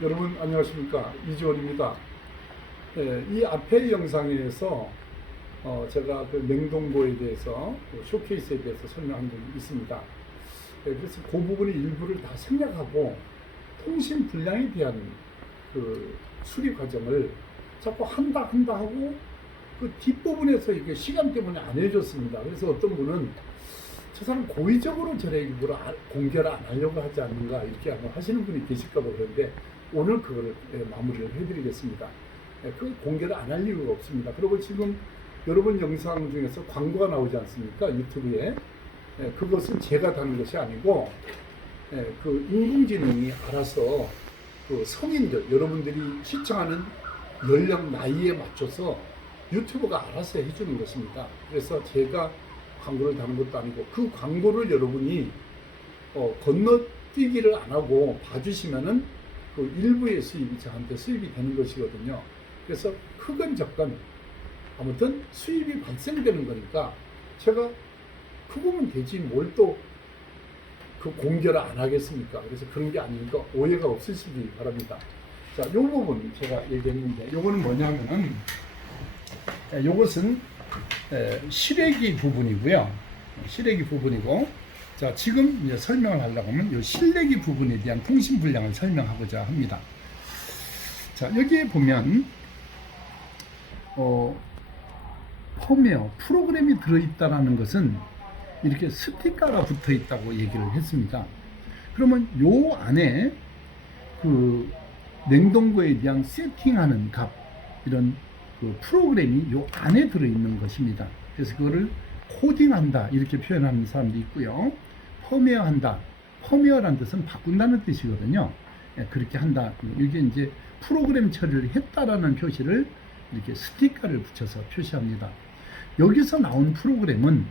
여러분 안녕하십니까, 이지원입니다. 이 앞에 영상에서 제가 그 냉동고에 대해서 쇼케이스에 대해서 설명한 적이 있습니다. 그래서 그 부분의 일부를 다 생략하고 통신 불량에 대한 그 수리 과정을 자꾸 한다 하고 그 뒷부분에서 이게 시간 때문에 안 해줬습니다. 그래서 어떤 분은 저 사람 고의적으로 저를 일부러 공개를 안 하려고 하지 않는가 이렇게 하시는 분이 계실까 봐 그런데 오늘 그거를 마무리를 해드리겠습니다. 그 공개를 안 할 이유가 없습니다. 그리고 지금 여러분 영상 중에서 광고가 나오지 않습니까? 유튜브에. 그것은 제가 다는 것이 아니고 그 인공지능이 알아서 그 성인들, 여러분들이 시청하는 연령 나이에 맞춰서 유튜브가 알아서 해주는 것입니다. 그래서 제가 광고를 다는 것도 아니고 그 광고를 여러분이 건너뛰기를 안 하고 봐주시면은 그 일부의 수입이 저한테 수입이 되는 것이거든요. 그래서 크건 적건 아무튼 수입이 발생되는 거니까 제가 크고면 되지 뭘 또 그 공개를 안 하겠습니까? 그래서 그런 게 아니니까 오해가 없으시기 바랍니다. 자, 요 부분 제가 얘기했는데 요거는 뭐냐면은 요것은 실외기 부분이고요. 실외기 부분이고, 자, 지금 이제 설명을 하려고 하면 이 실외기 부분에 대한 통신 불량을 설명하고자 합니다. 자, 여기에 보면 펌웨어 프로그램이 들어있다라는 것은 이렇게 스티커가 붙어 있다고 얘기를 했습니다. 그러면 요 안에 그 냉동고에 대한 세팅하는 값, 이런 그 프로그램이 요 안에 들어있는 것입니다. 그래서 그거를 코딩한다 이렇게 표현하는 사람도 있고요. 펌웨어 한다. 펌웨어란 뜻은 바꾼다는 뜻이거든요. 그렇게 한다. 이게 이제 프로그램 처리를 했다라는 표시를 이렇게 스티커를 붙여서 표시합니다. 여기서 나온 프로그램이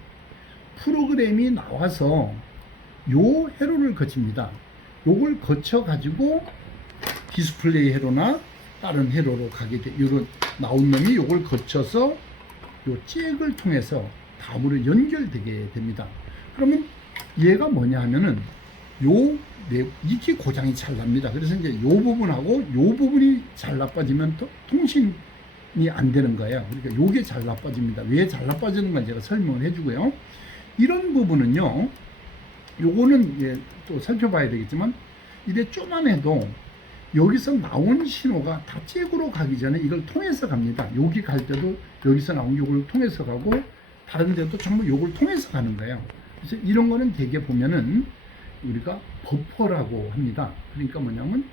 나와서 요 회로를 거칩니다. 요걸 거쳐 가지고 디스플레이 회로나 다른 회로로 가게 돼. 요런 나온 놈이 요걸 거쳐서 요 잭을 통해서 다음으로 연결되게 됩니다. 그러면 얘가 뭐냐 하면은 이게 고장이 잘 납니다. 그래서 이제 요 부분하고 요 부분이 잘 나빠지면 통신이 안 되는 거예요. 그러니까 요게 잘 나빠집니다. 왜 잘 나빠지는 건 제가 설명을 해주고요. 이런 부분은요, 요거는 또 살펴봐야 되겠지만, 이래 쪼만해도 여기서 나온 신호가 다 잭으로 가기 전에 이걸 통해서 갑니다. 여기 갈 때도 여기서 나온 요걸 통해서 가고, 다른 데도 전부 요걸 통해서 가는 거예요. 그래서 이런 거는 대개 보면은 우리가 버퍼라고 합니다. 그러니까 뭐냐면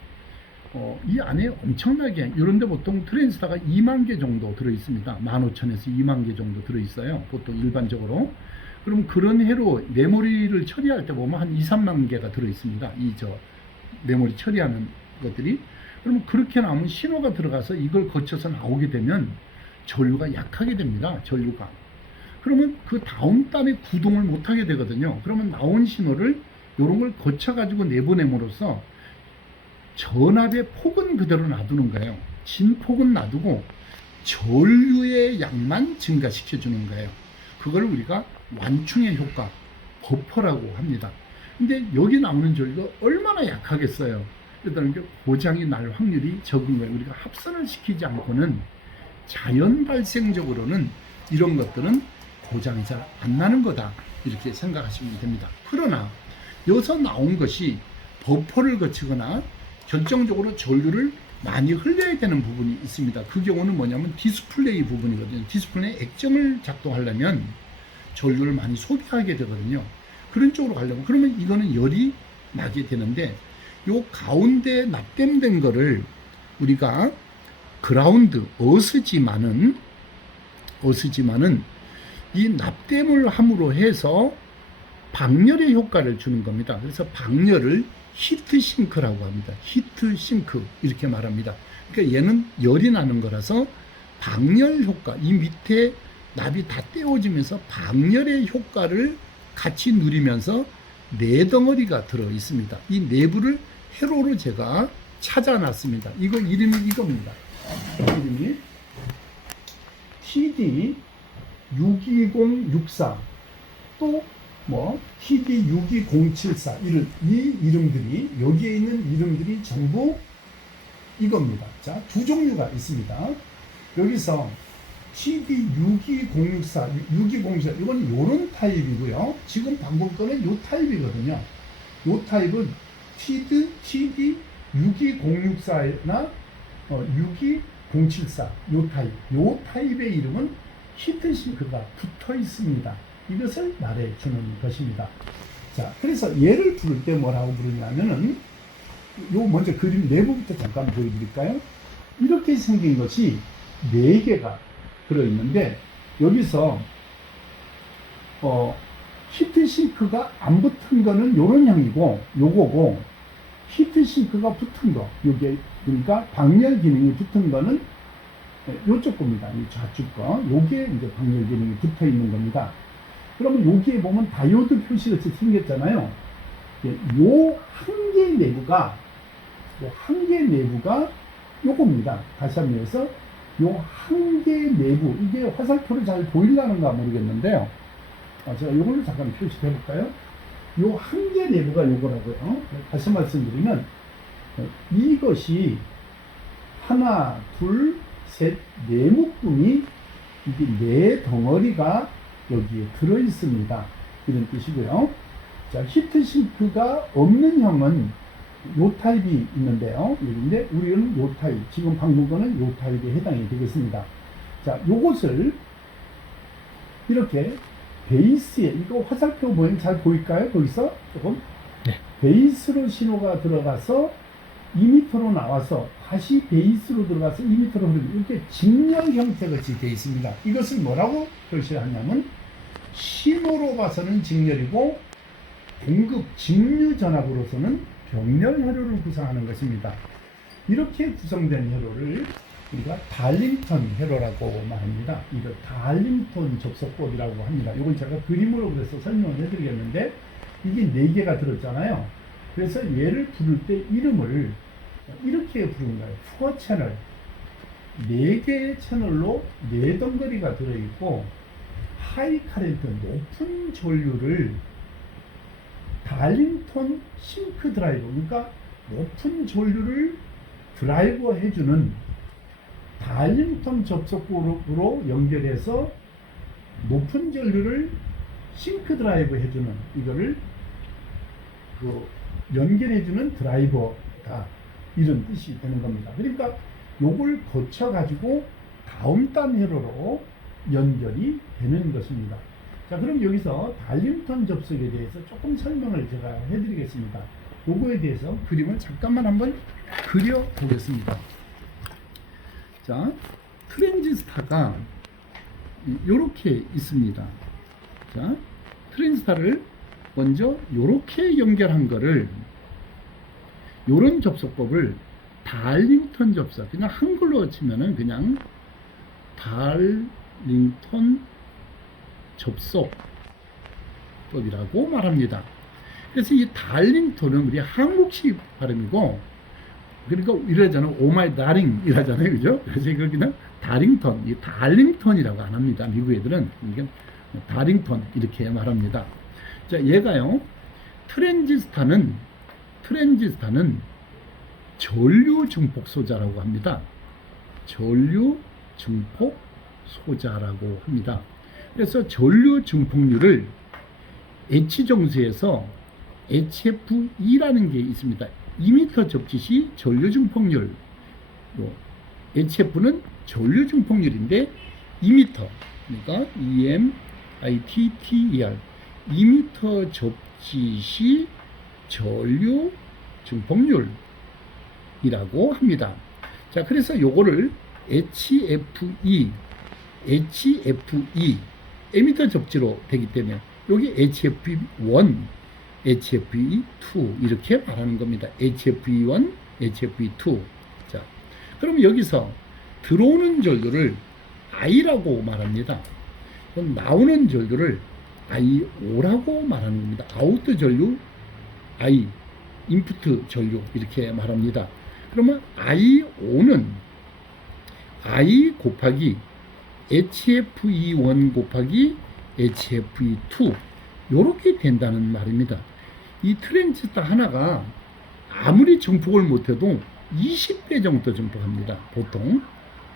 이 안에 엄청나게, 이런데 보통 트랜스타가 2만 개 정도 들어 있습니다. 15,000에서 2만 개 정도 들어 있어요. 보통 일반적으로. 그럼 그런 회로 메모리를 처리할 때 보면 한 2, 3만 개가 들어 있습니다. 메모리 처리하는 것들이. 그러면 그렇게 나오면 신호가 들어가서 이걸 거쳐서 나오게 되면 전류가 약하게 됩니다. 전류가. 그러면 그 다음 단에 구동을 못하게 되거든요. 그러면 나온 신호를 이런 걸 거쳐가지고 내보냄으로써 전압의 폭은 그대로 놔두는 거예요. 진폭은 놔두고 전류의 양만 증가시켜주는 거예요. 그걸 우리가 완충의 효과, 버퍼라고 합니다. 근데 여기 나오는 전류가 얼마나 약하겠어요. 그러니까 고장이 날 확률이 적은 거예요. 우리가 합선을 시키지 않고는 자연 발생적으로는 이런 것들은 고장이 잘 안 나는 거다, 이렇게 생각하시면 됩니다. 그러나 여기서 나온 것이 버퍼를 거치거나 결정적으로 전류를 많이 흘려야 되는 부분이 있습니다. 그 경우는 뭐냐면 디스플레이 부분이거든요. 디스플레이 액정을 작동하려면 전류를 많이 소비하게 되거든요. 그런 쪽으로 가려면, 그러면 이거는 열이 나게 되는데, 요 가운데 납땜된 거를 우리가 그라운드, 어스지만은 이 납땜을 함으로 해서 방열의 효과를 주는 겁니다. 그래서 방열을 히트싱크라고 합니다. 히트싱크 이렇게 말합니다. 그러니까 얘는 열이 나는 거라서 방열 효과, 이 밑에 납이 다 떼어지면서 방열의 효과를 같이 누리면서 네 덩어리가 들어 있습니다. 이 내부를 회로로 제가 찾아놨습니다. 이거 이름이 이겁니다. 이름이 TD62064 또 뭐 TD62074 이 이름들이, 여기에 있는 이름들이 전부 이겁니다. 자, 두 종류가 있습니다. 여기서 TD62064, 6204, 이건 요런 타입이고요. 지금 방금 거는 요 타입이거든요. 요 타입은 TD62064나 62074, 요 타입. 요 타입의 이름은 히트싱크가 붙어 있습니다. 이것을 말해 주는 것입니다. 자, 그래서 얘를 부를 때 뭐라고 부르냐면은, 요 먼저 그림 내부부터 잠깐 보여드릴까요? 이렇게 생긴 것이 4개가 들어있는데, 여기서 히트싱크가 안 붙은 거는 요런 형이고, 요거고, 히트싱크가 붙은 거, 요게, 그러니까 방열 기능이 붙은 거는 요쪽 겁니다. 이 좌측 거. 요게 이제 방열 기능이 붙어 있는 겁니다. 그러면 여기에 보면 다이오드 표시가 생겼잖아요. 요 한 개 내부가, 요겁니다. 다시 한번 해서, 요 한 개 내부, 이게 화살표를 잘 보이려는가 모르겠는데요. 제가 요걸로 잠깐 표시해 볼까요? 요 한 개 내부가 요거라고요. 다시 말씀드리면, 이것이 하나, 둘, 셋, 네 묶음이, 이게 네 덩어리가 여기에 들어 있습니다. 이런 뜻이고요. 자, 히트싱크가 없는 형은 요 타입이 있는데요. 근데 우리는 요 타입, 지금 방금 거는 요 타입에 해당이 되겠습니다. 자, 요것을 이렇게 베이스에, 이거 화살표 모양 잘 보일까요? 거기서 조금? 네. 베이스로 신호가 들어가서 2m로 나와서 다시 베이스로 들어가서 2m로 흐르는, 이렇게 직렬 형태같이 되어 있습니다. 이것을 뭐라고 표시하냐면, 신호로 봐서는 직렬이고 공급 직류 전압으로서는 병렬 회로를 구성하는 것입니다. 이렇게 구성된 회로를 우리가 달링턴 회로라고 말합니다. 이거 달링턴 접속법이라고 합니다. 이건 제가 그림으로 그래서 설명을 해드리겠는데, 이게 4개가 들었잖아요. 그래서 얘를 부를 때 이름을 이렇게 부르는 거예요. 4 채널. 4개의 채널로 4덩어리가 들어있고, 하이 카렌트, 높은 전류를 달링턴 싱크 드라이버, 그러니까 높은 전류를 드라이버 해주는 달링턴 접속구로 연결해서 높은 전류를 싱크 드라이브 해주는, 이거를 연결해주는 드라이버다, 이런 뜻이 되는 겁니다. 그러니까 요걸 거쳐 가지고 다음 단 회로로 연결이 되는 것입니다. 자, 그럼 여기서 달링턴 접속에 대해서 조금 설명을 제가 해드리겠습니다. 요거에 대해서 그림을 잠깐만 한번 그려 보겠습니다. 자, 트랜지스타가 요렇게 있습니다. 자, 트랜지스타를 먼저 요렇게 연결한 거를, 요런 접속법을 달링턴 접속, 그냥 한글로 치면은 그냥 달링턴 접속법이라고 말합니다. 그래서 이 달링턴은 우리 한국식 발음이고, 그러니까 이러잖아요. 오마이 다링 이러잖아요. 그죠? 그래서 이걸 그냥 다링턴, 이 달링턴이라고 안 합니다. 미국 애들은. 그러니까 다링턴 이렇게 말합니다. 자, 얘가요, 트랜지스타는 전류 증폭 소자라고 합니다. 전류 증폭 소자라고 합니다. 그래서 전류 증폭률을 H정수에서 HFE라는 게 있습니다. 2m 접지시 전류 증폭률, HF는 전류 증폭률인데 2m, 그러니까 EMITTER, 2m 접지시 전류 증폭률이라고 합니다. 자, 그래서 요거를 HFE, 에미터 접지로 되기 때문에 여기 HFE1, HFE2 이렇게 말하는 겁니다. HFE1, HFE2. 자, 그럼 여기서 들어오는 전류를 I라고 말합니다. 그럼 나오는 전류를 IO라고 말하는 겁니다. 아웃 전류 I, 인풋 전류 이렇게 말합니다. 그러면 IO는 I 곱하기 HFE1 곱하기 HFE2 이렇게 된다는 말입니다. 이 트랜지스터 하나가 아무리 증폭을 못해도 20배 정도 증폭합니다. 보통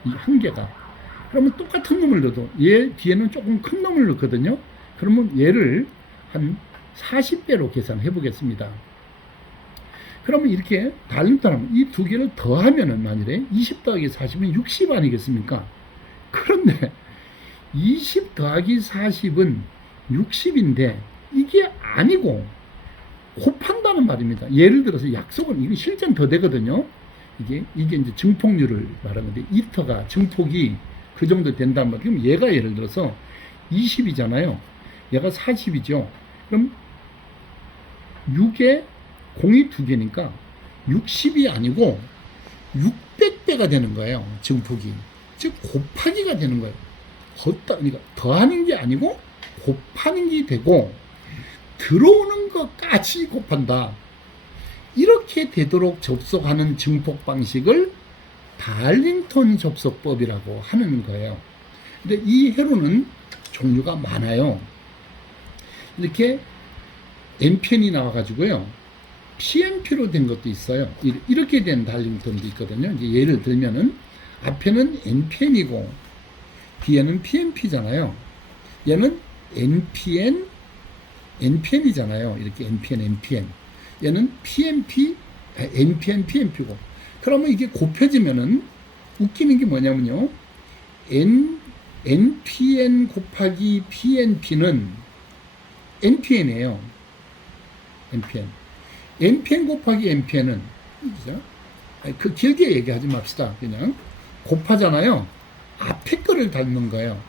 이 한 개가. 그러면 똑같은 놈을 넣어도 얘 뒤에는 조금 큰 놈을 넣거든요. 그러면 얘를 한 40배로 계산해 보겠습니다. 그러면 이렇게 달림턴하면 이 두 개를 더하면은 만일에 20 더하기 40은 60 아니겠습니까? 그런데 20 더하기 40은 60인데 이게 아니고 곱한다는 말입니다. 예를 들어서 약속은 이게 실제는 더 되거든요. 이게 이제 증폭률을 말하는데 이터가 증폭이 그 정도 된단 말이에요. 그럼 얘가 예를 들어서 20이잖아요. 얘가 40이죠. 그럼 6에 공이 두 개니까 60이 아니고 600배가 되는 거예요. 증폭이. 즉 곱하기가 되는 거예요. 그러니까 더하는 게 아니고 곱하는 게 되고 들어오는 것까지 곱한다. 이렇게 되도록 접속하는 증폭 방식을 달링턴 접속법이라고 하는 거예요. 근데 이 회로는 종류가 많아요. 이렇게 NPN이 나와가지고요. PNP로 된 것도 있어요. 이렇게 된 달링턴도 있거든요. 이제 예를 들면은 앞에는 NPN이고 뒤에는 PNP잖아요. 얘는 NPN이잖아요. 이렇게 NPN. 얘는 PNP, NPN, PNP고. 그러면 이게 곱해지면은 웃기는 게 뭐냐면요. NPN 곱하기 PNP는 NPN이에요. NPN 곱하기 NPN은, 그죠? 그 길게 얘기하지 맙시다. 그냥 곱하잖아요. 앞에 거를 닮는 거예요.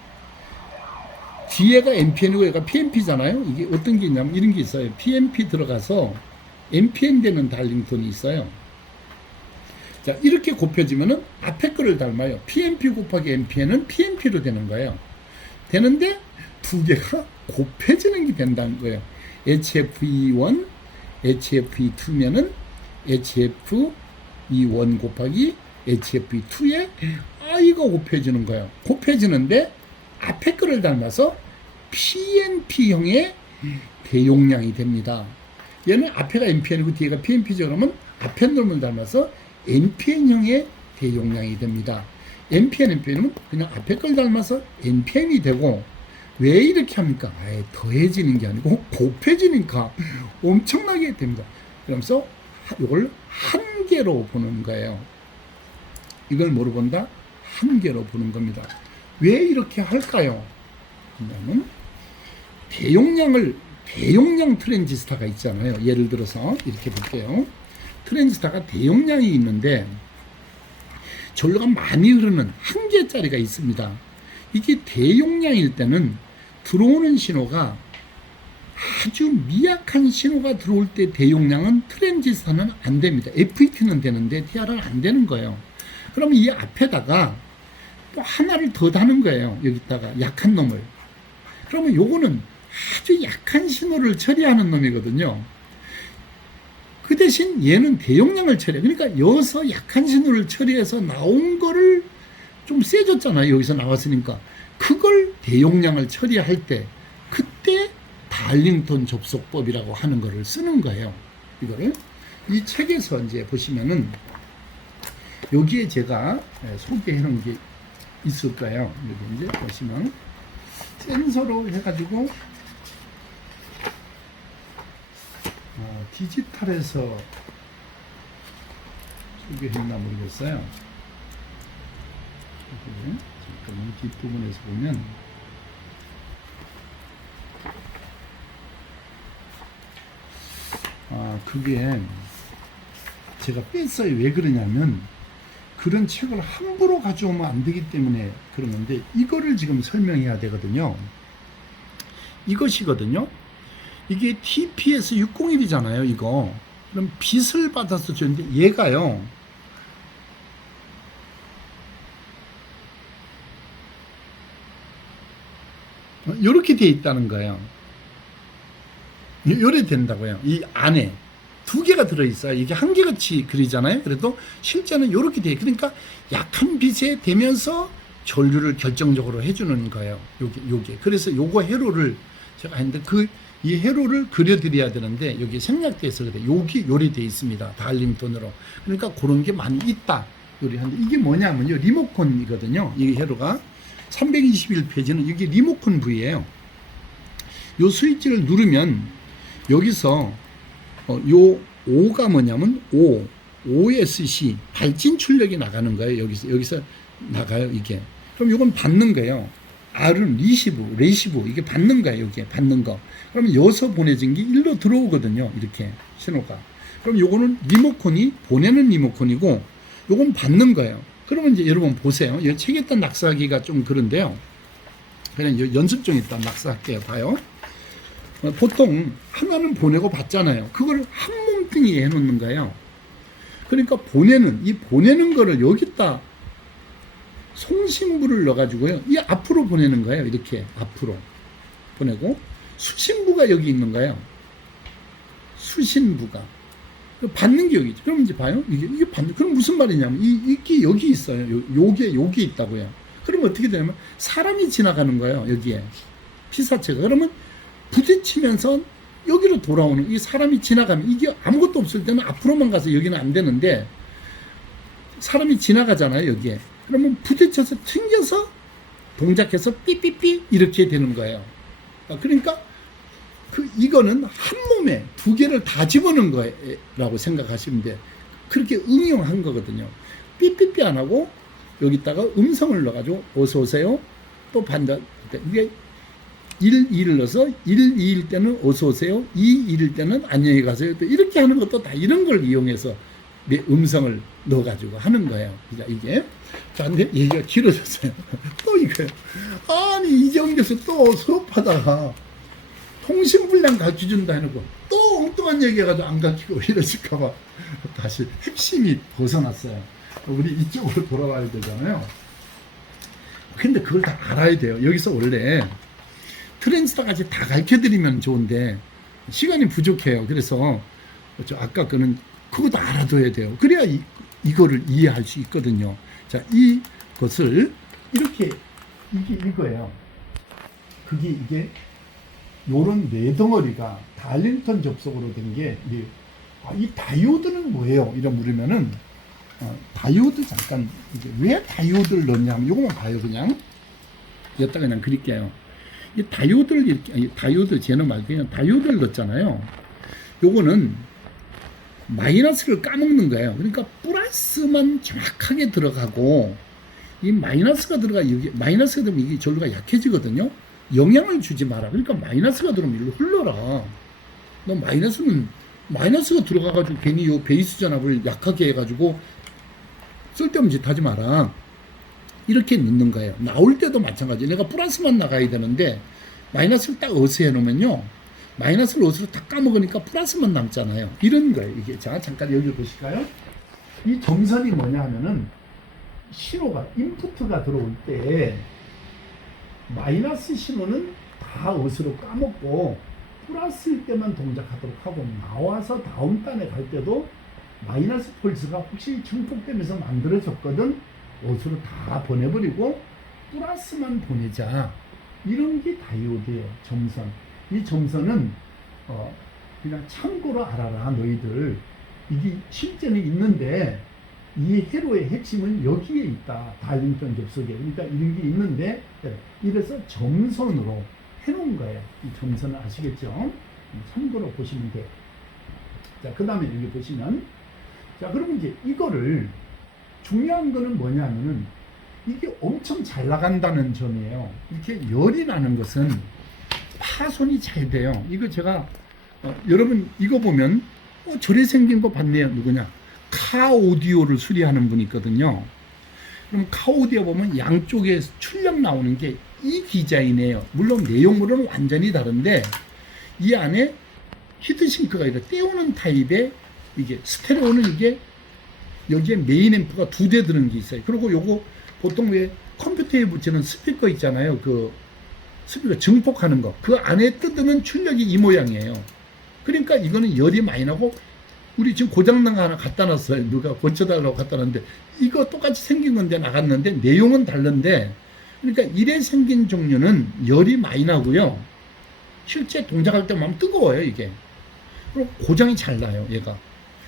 뒤에가 NPN이고 얘가 PNP잖아요. 이게 어떤 게 있냐면 이런 게 있어요. PNP 들어가서 NPN 되는 달링턴이 있어요. 자, 이렇게 곱해지면은 앞에 거를 닮아요. PNP 곱하기 NPN은 PNP로 되는 거예요. 되는데 두 개가 곱해지는 게 된다는 거예요. HFE1, HFE2면은 HFE1 곱하기 HFE2에 이거 곱해지는 거예요. 곱해지는데 앞에 거를 닮아서 PNP형의 대용량이 됩니다. 얘는 앞에가 NPN이고 뒤에가 PNP죠. 그러면 앞에 놈을 닮아서 NPN형의 대용량이 됩니다. NPN은 그냥 앞에 걸 닮아서 NPN이 되고, 왜 이렇게 합니까? 더해지는 게 아니고 곱해지니까 엄청나게 됩니다. 그러면서 이걸 한 개로 보는 거예요. 이걸 뭐로 본다? 한 개로 보는 겁니다. 왜 이렇게 할까요? 그러면 대용량 트랜지스타가 있잖아요. 예를 들어서 이렇게 볼게요. 트랜지스타가 대용량이 있는데 전류가 많이 흐르는 한 개짜리가 있습니다. 이게 대용량일 때는 들어오는 신호가 아주 미약한 신호가 들어올 때 대용량은 트랜지스타는 안 됩니다. FET는 되는데 TR은 안 되는 거예요. 그럼 이 앞에다가 또 하나를 더 다는 거예요. 여기다가 약한 놈을. 그러면 요거는 아주 약한 신호를 처리하는 놈이거든요. 그 대신 얘는 대용량을 처리해. 그러니까 여기서 약한 신호를 처리해서 나온 거를 좀 세졌잖아요. 여기서 나왔으니까. 그걸 대용량을 처리할 때 그때 달링턴 접속법이라고 하는 거를 쓰는 거예요. 이거를 이 책에서 이제 보시면은 여기에 제가 소개해 놓은 게 있을 거예요. 여기 이제 보시면 센서로 해가지고 디지털에서 소개했나 모르겠어요. 잠깐 뒷부분에서 보면 그게 제가 뺐어요. 왜 그러냐면 그런 책을 함부로 가져오면 안 되기 때문에 그런 건데 이거를 지금 설명해야 되거든요. 이것이거든요. 이게 TPS 601이잖아요. 이거. 그럼 빛을 받아서 주는데 얘가요. 이렇게 돼 있다는 거예요. 요래 된다고요. 이 안에 두 개가 들어있어요. 이게 한 개같이 그리잖아요. 그래도 실제는 이렇게 돼요. 그러니까 약한 빛에 되면서 전류를 결정적으로 해주는 거예요. 요게. 그래서 요거 회로를 제가 했는데 그 이 회로를 그려드려야 되는데 여기 생략돼서 그래. 여기 요리돼 있습니다. 달링턴으로. 그러니까 그런 게 많이 있다. 요리하는데 이게 뭐냐면요. 리모컨이거든요. 이 회로가 321페이지는 이게 리모컨 부위예요. 요 스위치를 누르면 여기서 요 O가 뭐냐면 OSC 발진 출력이 나가는 거예요. 여기서 나가요. 이게. 그럼 이건 받는 거예요. R은 레시브 이게 받는 거예요. 이게 받는 거. 그러면 여기서 보내진 게 일로 들어오거든요. 이렇게 신호가. 그럼 요거는 리모컨이 보내는 리모컨이고 요건 받는 거예요. 그러면 이제 여러분 보세요. 이 책에다 낙서하기가 좀 그런데요. 그냥 연습 중 있다 낙서할게요. 봐요. 보통 하나는 보내고 받잖아요. 그걸 한 몸뚱이에 해놓는 거예요. 그러니까 보내는 거를 여기다 송신부를 넣어가지고요. 이 앞으로 보내는 거예요. 이렇게 앞으로 보내고 수신부가 여기 있는 거예요. 수신부가 받는 게 여기 있죠. 그럼 이제 봐요. 이게 받는. 그럼 무슨 말이냐면 이게 여기 있어요. 요게 있다고요. 그럼 어떻게 되냐면 사람이 지나가는 거예요. 여기에 피사체가. 그러면 부딪히면서 여기로 돌아오는 이 사람이 지나가면 이게 아무것도 없을 때는 앞으로만 가서 여기는 안 되는데 사람이 지나가잖아요. 여기에. 그러면 부딪혀서 튕겨서 동작해서 삐삐삐 이렇게 되는 거예요. 그러니까 이거는 한 몸에 두 개를 다 집어넣은 거라고 생각하시면 돼. 그렇게 응용한 거거든요. 삐삐삐 안 하고 여기다가 음성을 넣어가지고 어서 오세요. 또 반대. 이게 1, 2를 넣어서 1, 2일 때는 어서 오세요. 2, 1일 때는 안녕히 가세요. 또 이렇게 하는 것도 다 이런 걸 이용해서 내 음성을 넣어가지고 하는 거예요. 이게. 자, 근데 얘기가 길어졌어요. 또 이거예요. 아니, 이정 교수 또 수업하다가 통신불량 가르쳐준다 해놓고 또 엉뚱한 얘기해가지고 안 가르치고 이러실까봐 다시 핵심이 벗어났어요. 우리 이쪽으로 돌아와야 되잖아요. 근데 그걸 다 알아야 돼요. 여기서 원래 트랜스터까지 다 가르쳐드리면 좋은데 시간이 부족해요. 그래서 아까 그는 그것도 알아둬야 돼요. 그래야 이거를 이해할 수 있거든요. 자, 이것을 이렇게 이거예요. 이게 요런 네 덩어리가 달링턴 접속으로 된 게 이 다이오드는 뭐예요? 이런 물으면은 다이오드 잠깐 이게 왜 다이오드를 넣냐면 요거만 봐요. 그냥 여기다 그냥 그릴게요. 이 다이오드를 이렇게 다이오드 제너 말고 그냥 다이오드를 넣었잖아요. 요거는 마이너스를 까먹는 거예요. 그러니까 플러스만 정확하게 들어가고 이 마이너스가 여기 마이너스가 되면 이게 전류가 약해지거든요. 영향을 주지 마라. 그러니까 마이너스가 들어오면 일로 흘러라. 너 마이너스가 들어가가지고 괜히 요 베이스 전압을 약하게 해가지고 쓸데없는 짓 하지 마라. 이렇게 넣는 거예요. 나올 때도 마찬가지. 내가 플러스만 나가야 되는데 마이너스를 딱 어스해 놓으면요. 마이너스를 어스로 딱 까먹으니까 플러스만 남잖아요. 이런 거예요. 이게. 자, 잠깐 여기 보실까요? 이 점선이 뭐냐 하면은 신호가 인풋가 들어올 때 마이너스 신호는 다 어스로 까먹고 플러스일 때만 동작하도록 하고 나와서 다음 단에 갈 때도 마이너스 폴스가 혹시 증폭되면서 만들어졌거든 어스로 다 보내버리고 플러스만 보내자. 이런 게 다이오드예요. 점선. 이 점선은 그냥 참고로 알아라. 너희들 이게 실제는 있는데 이 회로의 핵심은 여기에 있다. 달링턴 접속에. 그러니까 이런 게 있는데 이래서 점선으로 해놓은 거예요. 이 점선을 아시겠죠? 참고로 보시면 돼요. 자, 그 다음에 여기 보시면 자, 그러면 이제 이거를 중요한 거는 뭐냐면은 이게 엄청 잘 나간다는 점이에요. 이렇게 열이 나는 것은 파손이 잘 돼요. 이거 제가 여러분 이거 보면 저래 생긴 거 봤네요. 누구냐? 카오디오를 수리하는 분이 있거든요. 그럼 카오디오 보면 양쪽에 출력 나오는 게 이 디자인이에요. 물론 내용물은 완전히 다른데 이 안에 히트싱크가 이렇게 떼우는 타입의 이게 스테레오는 이게 여기에 메인 앰프가 2대 드는 게 있어요. 그리고 요거 보통 왜 컴퓨터에 붙이는 스피커 있잖아요. 그 스피커 증폭하는 거. 그 안에 뜯는 출력이 이 모양이에요. 그러니까 이거는 열이 많이 나고 우리 지금 고장난 거 하나 갖다 놨어요. 누가 고쳐달라고 갖다 놨는데 이거 똑같이 생긴 건데 나갔는데 내용은 다른데 그러니까 이래 생긴 종류는 열이 많이 나고요. 실제 동작할 때만 뜨거워요 이게. 그럼 고장이 잘 나요 얘가.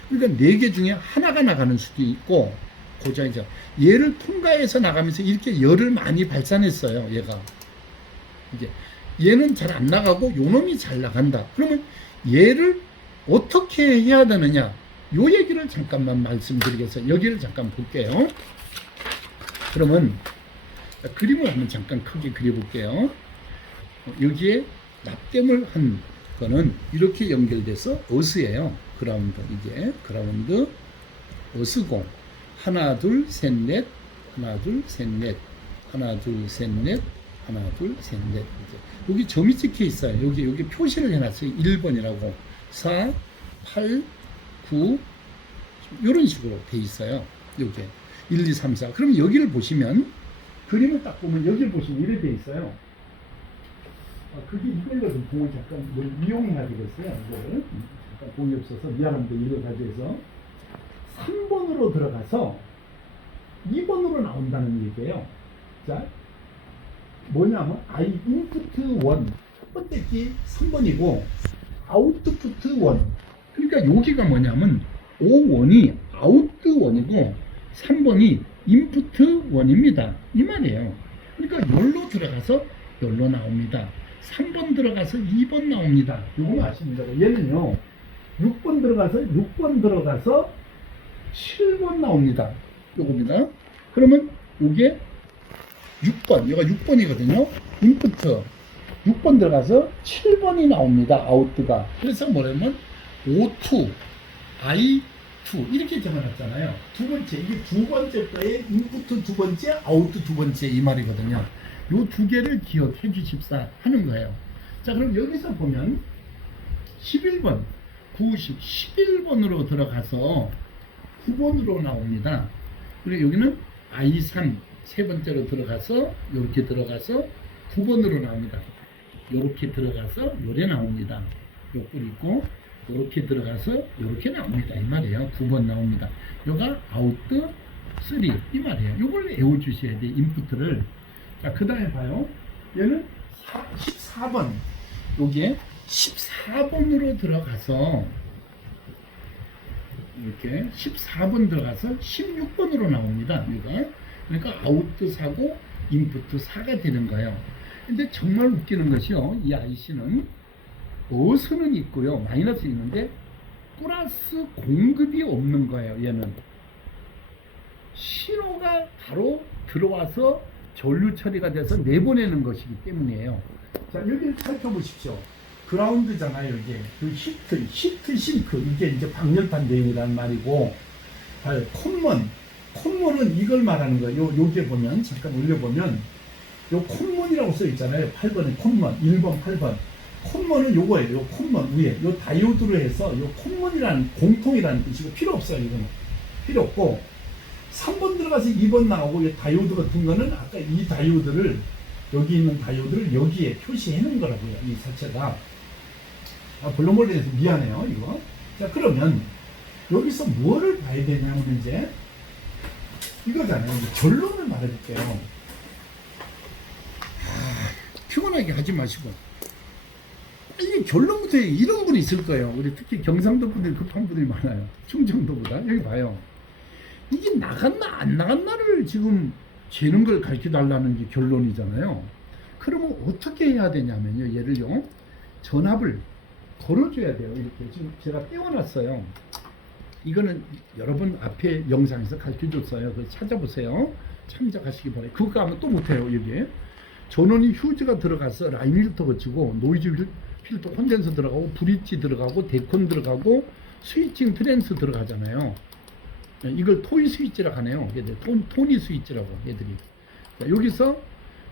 그러니까 4개 중에 하나가 나가는 수도 있고 고장이죠. 얘를 통과해서 나가면서 이렇게 열을 많이 발산했어요 얘가. 이제 얘는 잘 안 나가고 요놈이 잘 나간다. 그러면 얘를 어떻게 해야 되느냐, 요 얘기를 잠깐만 말씀드리겠어요. 여기를 잠깐 볼게요. 그러면 그림을 한번 잠깐 크게 그려볼게요. 여기에 납땜을 한 거는 이렇게 연결돼서 어스예요. 그라운드. 이게 그라운드 어스고 하나 둘 셋 넷 하나 둘 셋 넷 하나 둘 셋 넷 하나 둘 셋 넷. 여기 점이 찍혀 있어요. 여기 표시를 해놨어요. 1번이라고 4 8 9 이런 식으로 돼 있어요. 여기에 1 2 3 4. 그럼 여기를 보시면 그림을 딱 보면 여기를 보시면 이렇게 돼 있어요. 그게 이걸로 좀 공을 잠깐 뭘 이용해야 되겠어요. 이거를 잠깐 공이 없어서 미안합니다. 이걸 가져서 3번으로 들어가서 2번으로 나온다는 얘기예요. 자, 뭐냐면 I input 1 첫 번째 기 3번이고 output 1. 그러니까 여기가 뭐냐면 O1이 out 1이고 3번이 input 1입니다. 이 말이에요. 그러니까 열로 들어가서 열로 나옵니다. 3번 들어가서 2번 나옵니다. 요거 아시면 돼요. 얘는요 6번 들어가서 7번 나옵니다. 요겁니다. 그러면 요게 6번, 얘가 6번이거든요. 인프트 6번 들어가서 7번이 나옵니다. 아웃가. 그래서 뭐냐면 O2, I2 이렇게 적어놨잖아요. 두 번째, 이게 두 번째 거에 인프트 두 번째, 아웃 두 번째 이 말이거든요. 요 두 개를 기억해 주십사 하는 거예요. 자, 그럼 여기서 보면 11번, 90, 11번으로 들어가서 9번으로 나옵니다. 그리고 여기는 I3 세 번째로 들어가서 이렇게 들어가서 9번으로 나옵니다. 이렇게 들어가서 요래 나옵니다. 요 뿔 있고 이렇게 들어가서 이렇게 나옵니다. 이 말이에요. 9번 나옵니다. 요가 아웃드 3 이 말이에요. 요걸 외워주셔야 돼요. 인풋을. 자, 그 다음에 봐요. 얘는 14번. 요게 14번으로 들어가서 이렇게 14번 들어가서 16번으로 나옵니다. 이거. 그러니까 아웃도 4고 인풋도 4가 되는 거예요. 근데 정말 웃기는 것이요. 이 IC는 어스는 있고요. 마이너스 있는데 플러스 공급이 없는 거예요. 얘는. 신호가 바로 들어와서 전류 처리가 돼서 내보내는 것이기 때문이에요. 자, 여기를 살펴보십시오. 그라운드잖아요. 이게 그 히트 싱크 이게 이제 방열판 대용이라는 말이고, 콘먼은 이걸 말하는 거예요. 요게 보면 잠깐 올려보면 요 콘먼이라고 써 있잖아요. 8번에 콘먼, 1번, 8번. 콘먼은 요거예요. 요 콘먼 위에 요 다이오드로 해서 요 콘먼이라는 공통이라는 뜻이고 필요 없어요. 이거는 필요 없고 3번 들어가서 2번 나오고 이 다이오드 같은 거는 아까 이 다이오드를 여기 있는 다이오드를 여기에 표시해 놓은 거라고요. 이 자체가. 블록몰리에서 미안해요. 이거. 자, 그러면 여기서 뭐를 봐야 되냐면 이제 이거잖아요. 이제 결론을 말해볼게요. 피곤하게 하지 마시고 빨리 결론부터 이런 분이 있을 거예요. 우리 특히 경상도 분들이 급한 분들이 많아요. 충청도보다. 여기 봐요. 이게 나갔나 안 나갔나를 지금 재는 걸 가르쳐 달라는 게 결론이잖아요. 그러면 어떻게 해야 되냐면요. 얘를요. 전압을 걸어줘야 돼요. 이렇게 지금 제가 떼어놨어요. 이거는 여러분 앞에 영상에서 가르쳐 줬어요. 그래서 찾아보세요. 참작하시기 바랍니다. 그거 하면 또 못해요. 여기에 전원이 휴즈가 들어가서 라인 필터 거치고 노이즈 필터 콘덴서 들어가고 브릿지 들어가고 데콘 들어가고 스위칭 트랜스 들어가잖아요. 이걸 토이 스위치라고 하네요. 얘들 토니 스위치라고 얘들이. 자, 여기서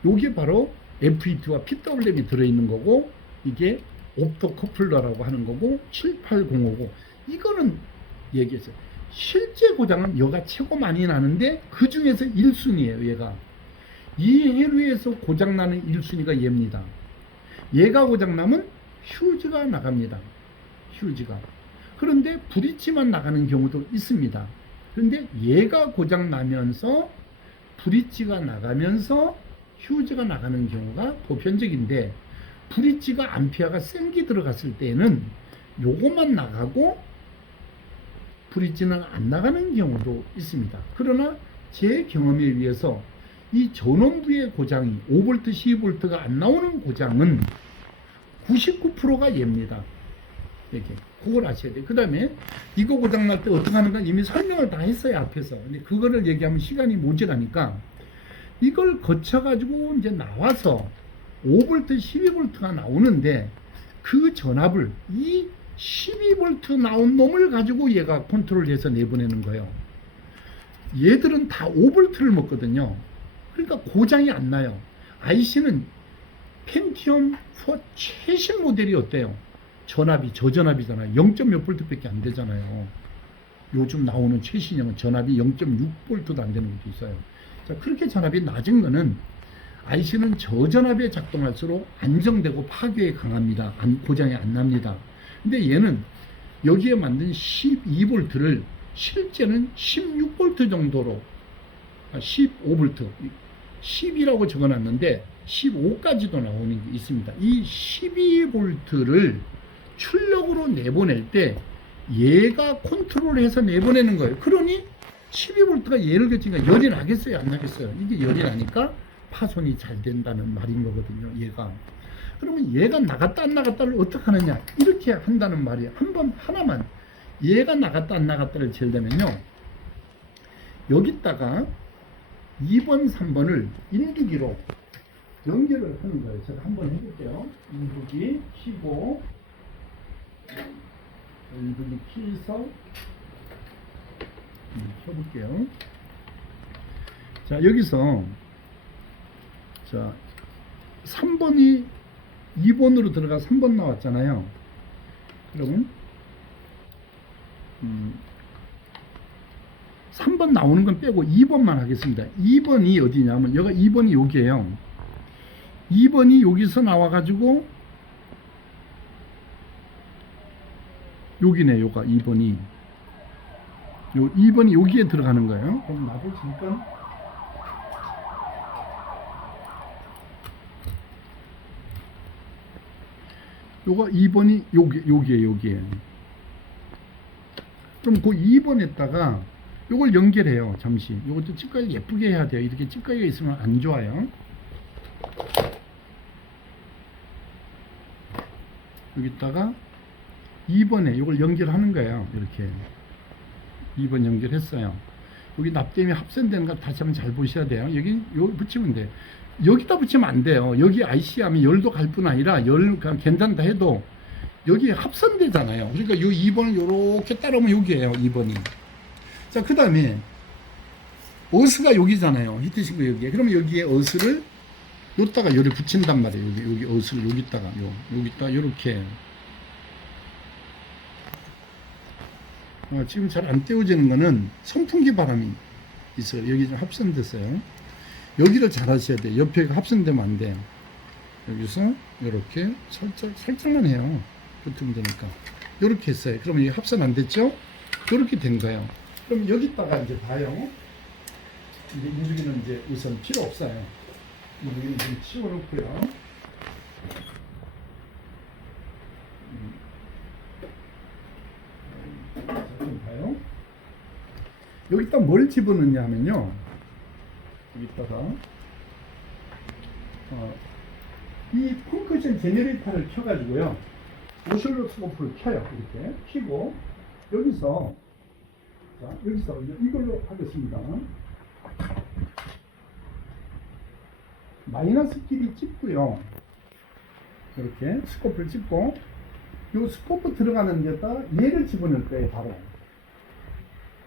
요게 바로 FET와 PWM이 들어있는 거고 이게 옵토 커플러라고 하는 거고 78050 이거는 얘기했어요. 실제 고장은 여가 최고 많이 나는데 그 중에서 1순위예요. 얘가 이 회로에서 고장나는 1순위가 얘입니다. 얘가 고장나면 휴즈가 나갑니다. 휴즈가. 그런데 브릿지만 나가는 경우도 있습니다. 그런데 얘가 고장나면서 브릿지가 나가면서 휴즈가 나가는 경우가 보편적인데 브릿지가 암페어가 센게 들어갔을 때에는 요것만 나가고 브릿지는 안 나가는 경우도 있습니다. 그러나 제 경험에 의해서 이 전원부의 고장이 5V, 12V가 안 나오는 고장은 99%가 얘입니다. 이렇게 그걸 아셔야 돼요. 그 다음에 이거 고장 날 때 어떻게 하는가 이미 설명을 다 했어요 앞에서. 근데 그거를 얘기하면 시간이 모자라니까 이걸 거쳐 가지고 이제 나와서 5V, 12V가 나오는데 그 전압을 이 12V 나온 놈을 가지고 얘가 컨트롤해서 내보내는 거예요. 얘들은 다 5V를 먹거든요. 그러니까 고장이 안 나요. IC는 펜티엄 4 최신 모델이 어때요? 전압이 저전압이잖아요. 0. 몇 볼트밖에 안 되잖아요. 요즘 나오는 최신형은 전압이 0.6볼트도 안 되는 것도 있어요. 자, 그렇게 전압이 낮은 거는 IC는 저전압에 작동할수록 안정되고 파괴에 강합니다. 고장이 안 납니다. 근데 얘는 여기에 만든 12V를 실제는 16V 정도로 15V 10이라고 적어놨는데 15까지도 나오는 게 있습니다. 이 12V를 출력으로 내보낼 때 얘가 컨트롤해서 내보내는 거예요. 그러니 12V가 얘를 거치니까 열이 나겠어요? 안 나겠어요? 이게 열이 나니까 파손이 잘 된다는 말인 거거든요. 얘가. 그러면 얘가 나갔다 안 나갔다를 어떻게 하느냐? 이렇게 한다는 말이에요. 하나만 얘가 나갔다 안 나갔다를 재려면요. 여기다가 2번, 3번을 인두기로 연결을 하는 거예요. 제가 한번 해볼게요. 인두기 키고 인두기 키서 켜볼게요. 자, 여기서 자 3번이 2번으로 들어가 3번 나왔잖아요. 그러면 3번 나오는 건 빼고 2번만 하겠습니다. 2번이 어디냐면 여기가 2번이 여기에요. 2번이 여기서 나와가지고 여기네. 요가 2번이 요 2번이 여기에 들어가는 거예요. 그럼 나도 잠깐 요가 2번이 여기에 그럼 그 2번에다가 요걸 연결해요. 잠시 요것도 찌꺼기 예쁘게 해야 돼요. 이렇게 찌꺼기가 있으면 안 좋아요. 여기다가 2번에 요걸 연결하는 거예요. 이렇게 2번 연결했어요. 여기 납땜이 합선되는 거 다시 한번 잘 보셔야 돼요. 여기 붙이면 돼. 여기다 붙이면 안 돼요. 여기 IC 하면 열도 갈 뿐 아니라 열 괜찮다 해도 여기 합선되잖아요. 그러니까 요 2번을 요렇게 따라오면 여기에요. 2번이. 자, 그 다음에 어스가 여기잖아요. 히트싱크 여기에. 그러면 여기에 어스를 여기다가 열을 붙인단 말이에요. 여기 어스를 여기다가 여기다가 요렇게. 지금 잘 안 떼어지는 거는 선풍기 바람이 있어요. 여기 좀 합선됐어요. 여기를 잘 하셔야 돼요. 옆에가 합선되면 안 돼요. 여기서 이렇게 살짝만 해요. 붙으면 되니까. 이렇게 했어요. 그러면 이게 합선 안 됐죠? 이렇게 된 거예요. 그럼 여기다가 이제 봐요. 이제 인두기는 이제 우선 필요 없어요. 인두기는 좀 치워놓고요. 자, 좀 봐요. 여기다 뭘 집어넣냐 하면요. 여기다가 이 펑크션 제너레이터를 켜가지고요. 오실로스코프를 켜요. 이렇게 켜고 여기서 자, 여기서 이걸로 하겠습니다. 마이너스 길이 찍고요. 이렇게 스코프를 찍고 요 스코프 들어가는 데다 얘를 집어넣을 거예요. 바로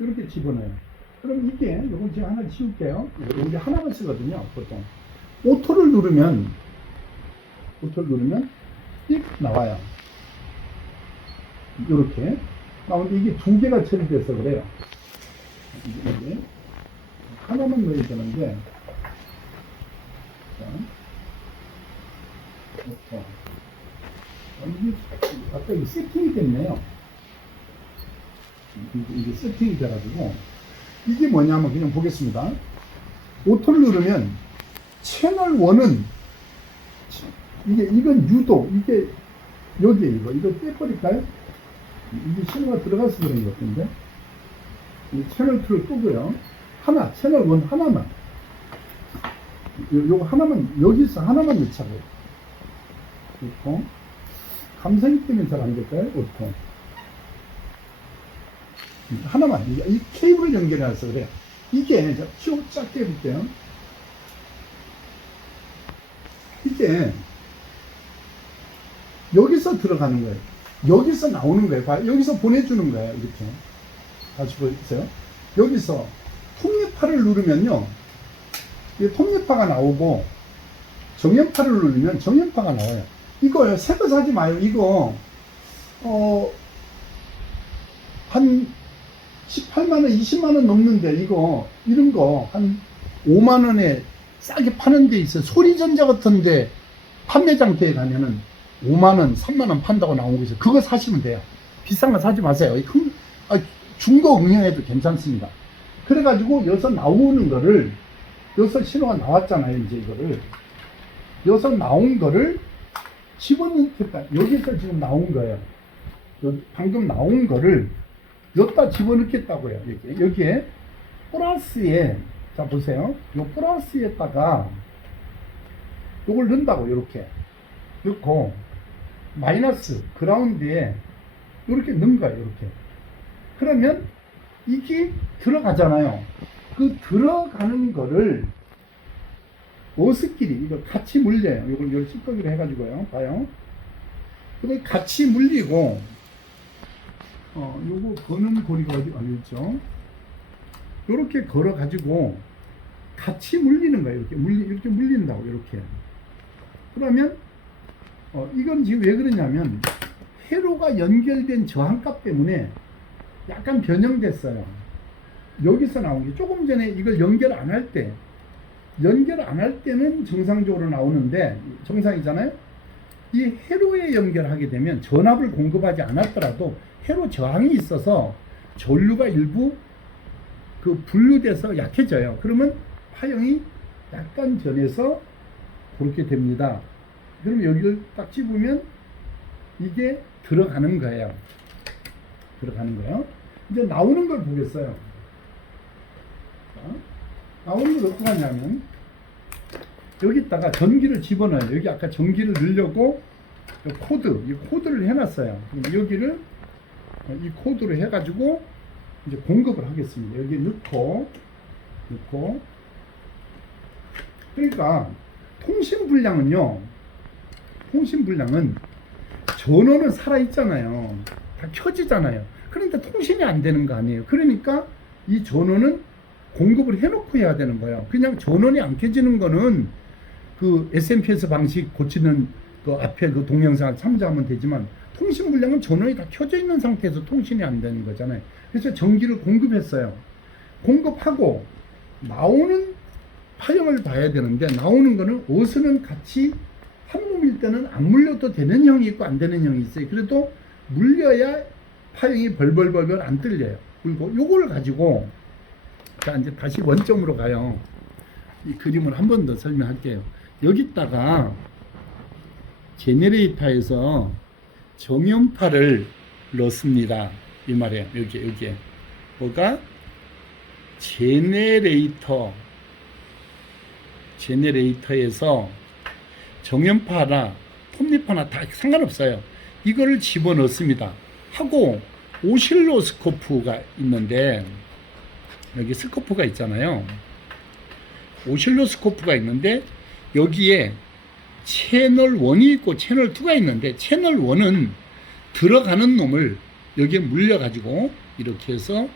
이렇게 집어넣어요. 그럼 이게 요건 제가 하나 치울게요. 여기 하나만 쓰거든요. 보통 오토를 누르면 띡 나와요. 이렇게 나오는데 이게 두 개가 처리돼서 그래요. 이게 하나만 넣어야 되는데 자, 오토. 이게 아까 이게 세팅이 됐네요. 이게 세팅이 돼가지고 이게 뭐냐면 그냥 보겠습니다. 오토를 누르면 채널 1은 이건 유도, 이게 여기에 이거 떼버릴까요? 이게 신호가 들어가서 그런 것 같은데. 이 채널 2를 끄고요. 채널 1 하나만. 요거 하나만, 여기서 하나만 넣자고요. 넣고. 감성이 때문에 잘 안 될까요? 보통. 하나만. 이 케이블을 연결해서 그래요. 이게, 키워 작게 해볼게요. 이게, 여기서 들어가는 거예요. 여기서 나오는 거예요. 여기서 보내주는 거예요. 이렇게. 다시 보세요. 여기서 톱니파를 누르면요. 이 톱니파가 나오고, 정연파를 누르면 정연파가 나와요. 이거요. 새 거 사지 마요. 이거, 한 18만원, 20만원 넘는데, 이런 거, 한 5만원에 싸게 파는 데 있어요. 소리전자 같은데, 판매장터에 가면은 5만원, 3만원 판다고 나오고 있어요. 그거 사시면 돼요. 비싼 거 사지 마세요. 중고 응용해도 괜찮습니다. 그래가지고, 여기서 나오는 거를, 여기서 신호가 나왔잖아요. 이제 이거를. 여기서 나온 거를 집어넣겠다. 여기서 지금 나온 거예요. 방금 나온 거를 여기다 집어넣겠다고요. 여기에 플러스에, 자 보세요. 요 플러스에다가 요걸 넣는다고. 이렇게 넣고 마이너스 그라운드에 이렇게 넣은 거예요. 이렇게. 그러면 이게 들어가잖아요. 그 들어가는 거를 어스끼리 이거 같이 물려요. 이걸 찌꺼기로 해가지고요. 봐요. 그걸 같이 물리고, 요거 거는 고리가 어디 있죠? 요렇게 걸어가지고 같이 물리는 거예요. 이렇게 물린다고. 이렇게. 그러면, 이건 지금 왜 그러냐면, 회로가 연결된 저항값 때문에 약간 변형됐어요. 여기서 나온 게 조금 전에 이걸 연결 안 할 때는 정상적으로 나오는데, 정상이잖아요? 이 회로에 연결하게 되면 전압을 공급하지 않았더라도 회로 저항이 있어서 전류가 일부 분류돼서 약해져요. 그러면 파형이 약간 변해서 그렇게 됩니다. 그럼 여기를 딱 집으면 이게 들어가는 거예요. 이제 나오는 걸 보겠어요. 나오는 걸 어떻게 하냐면, 여기다가 전기를 집어넣어요. 여기 아까 전기를 넣으려고 이 코드를 해놨어요. 여기를 이 코드로 해가지고 이제 공급을 하겠습니다. 여기 넣고. 그러니까 통신 불량은 전원은 살아있잖아요. 다 켜지잖아요. 그런데 통신이 안 되는 거 아니에요. 그러니까 이 전원은 공급을 해놓고 해야 되는 거예요. 그냥 전원이 안 켜지는 거는 그 SMPS 방식 고치는 그 앞에 그 동영상을 참조하면 되지만, 통신 불량은 전원이 다 켜져 있는 상태에서 통신이 안 되는 거잖아요. 그래서 전기를 공급했어요. 공급하고 나오는 파형을 봐야 되는데, 나오는 거는 어스는 같이 한 몸일 때는 안 물려도 되는 형이 있고 안 되는 형이 있어요. 그래도 물려야 파형이 벌벌벌벌 안 뚫려요. 그리고 요걸 가지고, 자 이제 다시 원점으로 가요. 이 그림을 한 번 더 설명할게요. 여기다가 제네레이터에서 정연파를 넣습니다. 이 말이에요. 여기에 뭐가 제네레이터에서 정연파나 톱니파나 다 상관없어요. 이거를 집어넣습니다. 하고 오실로스코프가 있는데, 여기 스코프가 있잖아요. 오실로스코프가 있는데, 여기에 채널 1이 있고 채널 2가 있는데, 채널 1은 들어가는 놈을 여기에 물려가지고 이렇게 해서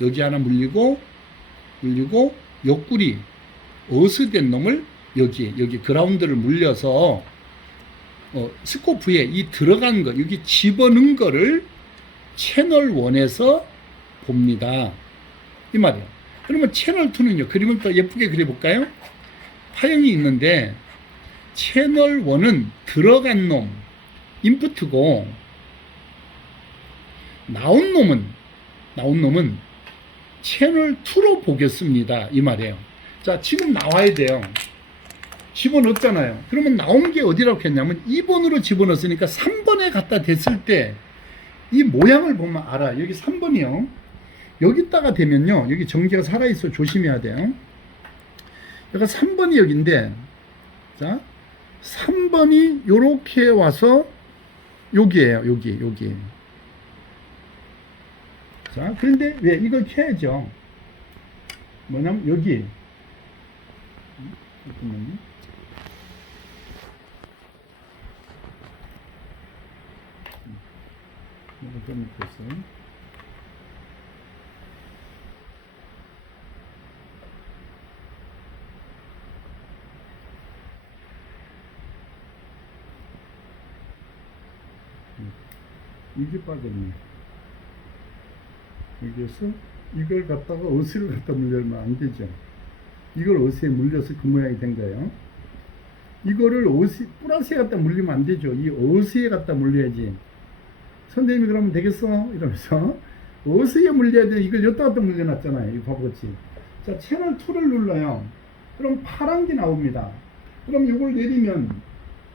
여기 하나 물리고 옆구리 어스된 놈을 여기 그라운드를 물려서 스코프에 이 들어간 거, 여기 집어넣은 거를 채널 1에서 봅니다. 이 말이에요. 그러면 채널 2는요, 그림을 또 예쁘게 그려볼까요? 파형이 있는데, 채널 1은 들어간 놈, 인풋이고, 나온 놈은 채널 2로 보겠습니다. 이 말이에요. 자, 지금 나와야 돼요. 집어넣었잖아요. 그러면 나온 게 어디라고 했냐면 2번으로 집어넣었으니까 3번에 갖다 댔을 때 이 모양을 보면 알아. 여기 3번이요. 여기다가 대면요. 여기 전기가 살아있어 조심해야 돼요. 여기가 3번이 여기인데, 자, 3번이 요렇게 와서 여기에요. 여기. 자, 그런데 왜 이걸 켜야죠? 뭐냐면 여기. 잠깐만요. 이거 좀 됐어요. 이게 빠졌네. 여기에서 이걸 갖다가 어스를 갖다 물려면 안 되죠. 이걸 어스에 물려서 그 모양이 된 거예요. 이거를 어스, 플러스에 갖다 물리면 안 되죠. 이 어스에 갖다 물려야지. 선생님이 그러면 되겠어? 이러면서 어스에 물려야 돼. 이걸 여기다 갖다 물려놨잖아요. 이거 바보같이. 자, 채널 2를 눌러요. 그럼 파란 게 나옵니다. 그럼 이걸 내리면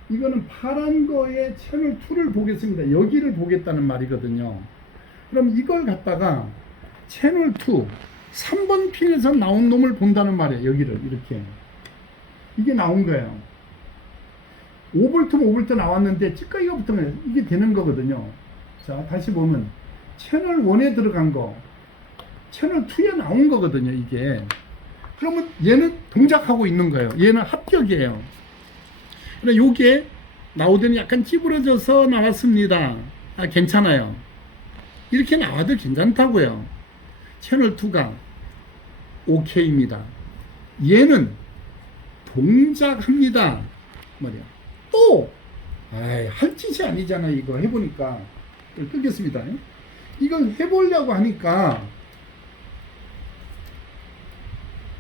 이거는 파란 거에 채널 2를 보겠습니다. 여기를 보겠다는 말이거든요. 그럼 이걸 갖다가 채널 2 3번 핀에서 나온 놈을 본다는 말이에요. 여기를 이렇게 이게 나온 거예요. 5V, 5V 나왔는데 찌꺼기가 붙으면 이게 되는 거거든요. 자, 다시 보면 채널 1에 들어간 거 채널 2에 나온 거거든요. 이게 그러면 얘는 동작하고 있는 거예요. 얘는 합격이에요. 그러나 요게 나오더니 약간 찌부러져서 나왔습니다. 아, 괜찮아요. 이렇게 나와도 괜찮다고요. 채널 2가 OK입니다. 얘는 동작합니다. 말이야. 또, 할 짓이 아니잖아. 이거 해보니까. 끄겠습니다. 이걸 해보려고 하니까,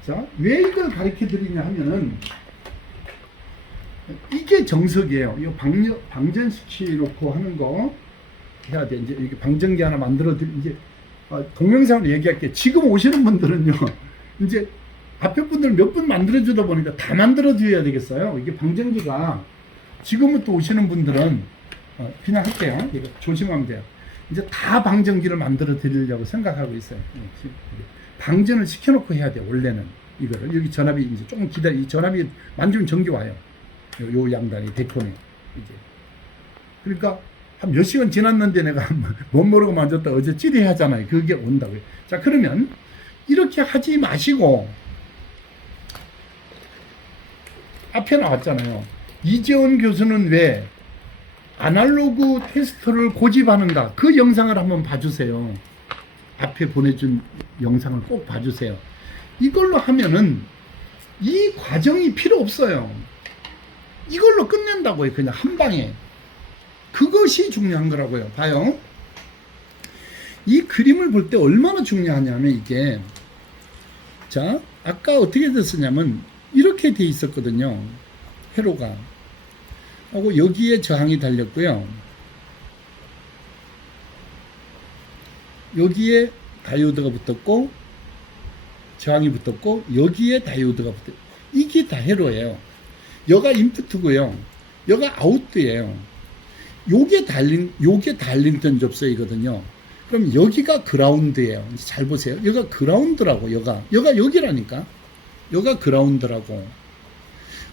자, 왜 이걸 가르쳐 드리냐 하면은, 이게 정석이에요. 이거 방전시키 놓고 하는 거 해야 돼. 이제 이렇게 방전기 하나 만들어 드리, 이제, 동영상으로 얘기할게요. 지금 오시는 분들은요, 이제 앞에 분들 몇 분 만들어 주다 보니까 다 만들어 줘야 되겠어요. 이게 방전기가 지금부터 오시는 분들은 그냥 할게요. 이거 조심하면 돼요. 이제 다 방전기를 만들어 드리려고 생각하고 있어요. 방전을 시켜놓고 해야 돼요. 원래는 이거를 여기 전압이 이제 조금 기다려. 이 전압이 만지면 전기 와요. 요 양단이 대폰에 이제 그러니까 한 몇 시간 지났는데 내가 못 모르고 만졌다 어제 찌리 하잖아요. 그게 온다고요. 자, 그러면 이렇게 하지 마시고 앞에 나왔잖아요. 이재원 교수는 왜 아날로그 테스터를 고집하는가? 그 영상을 한번 봐주세요. 앞에 보내준 영상을 꼭 봐주세요. 이걸로 하면은 이 과정이 필요 없어요. 이걸로 끝낸다고요. 그냥 한 방에. 그것이 중요한 거라고요. 봐요. 이 그림을 볼 때 얼마나 중요하냐면 이게, 자, 아까 어떻게 됐었냐면 이렇게 돼 있었거든요. 회로가. 하고 여기에 저항이 달렸고요. 여기에 다이오드가 붙었고 저항이 붙었고 여기에 다이오드가 붙었고 이게 다 회로예요. 여가 인풋이고요. 여가 아웃이에요. 요게 달링턴 접속이거든요. 그럼 여기가 그라운드예요. 잘 보세요. 여기가 그라운드라고. 여가 여기라니까. 여가 그라운드라고.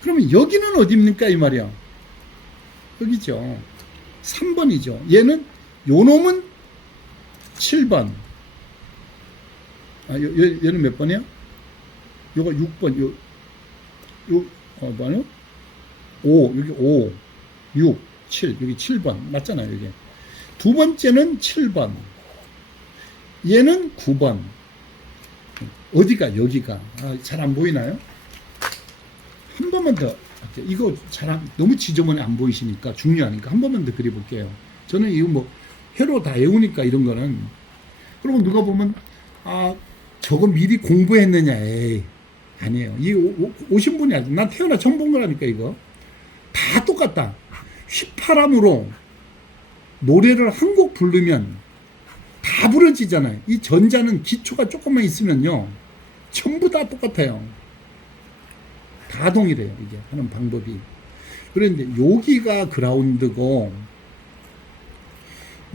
그러면 여기는 어디입니까 이 말이야. 여기죠. 3번이죠. 얘는 요 놈은 7번. 얘는 몇 번이야? 요가 6번. 뭐요? 5. 여기 5. 6. 7. 여기 7번. 맞잖아요. 여기. 두 번째는 7번. 얘는 9번. 어디가? 여기가. 잘 안 보이나요? 한 번만 더. 이거 너무 지저분해 안 보이시니까 중요하니까 한 번만 더 그려볼게요. 저는 이거 뭐 회로 다 외우니까 이런 거는. 그러면 누가 보면 저거 미리 공부했느냐. 에이, 아니에요. 이 오신 분이 아직 난 태어나 처음 본 거라니까 이거. 다 똑같다. 휘파람으로 노래를 한 곡 부르면 다 부러지잖아요. 이 전자는 기초가 조금만 있으면요 전부 다 똑같아요. 다 동일해요. 이게 하는 방법이. 그런데 여기가 그라운드고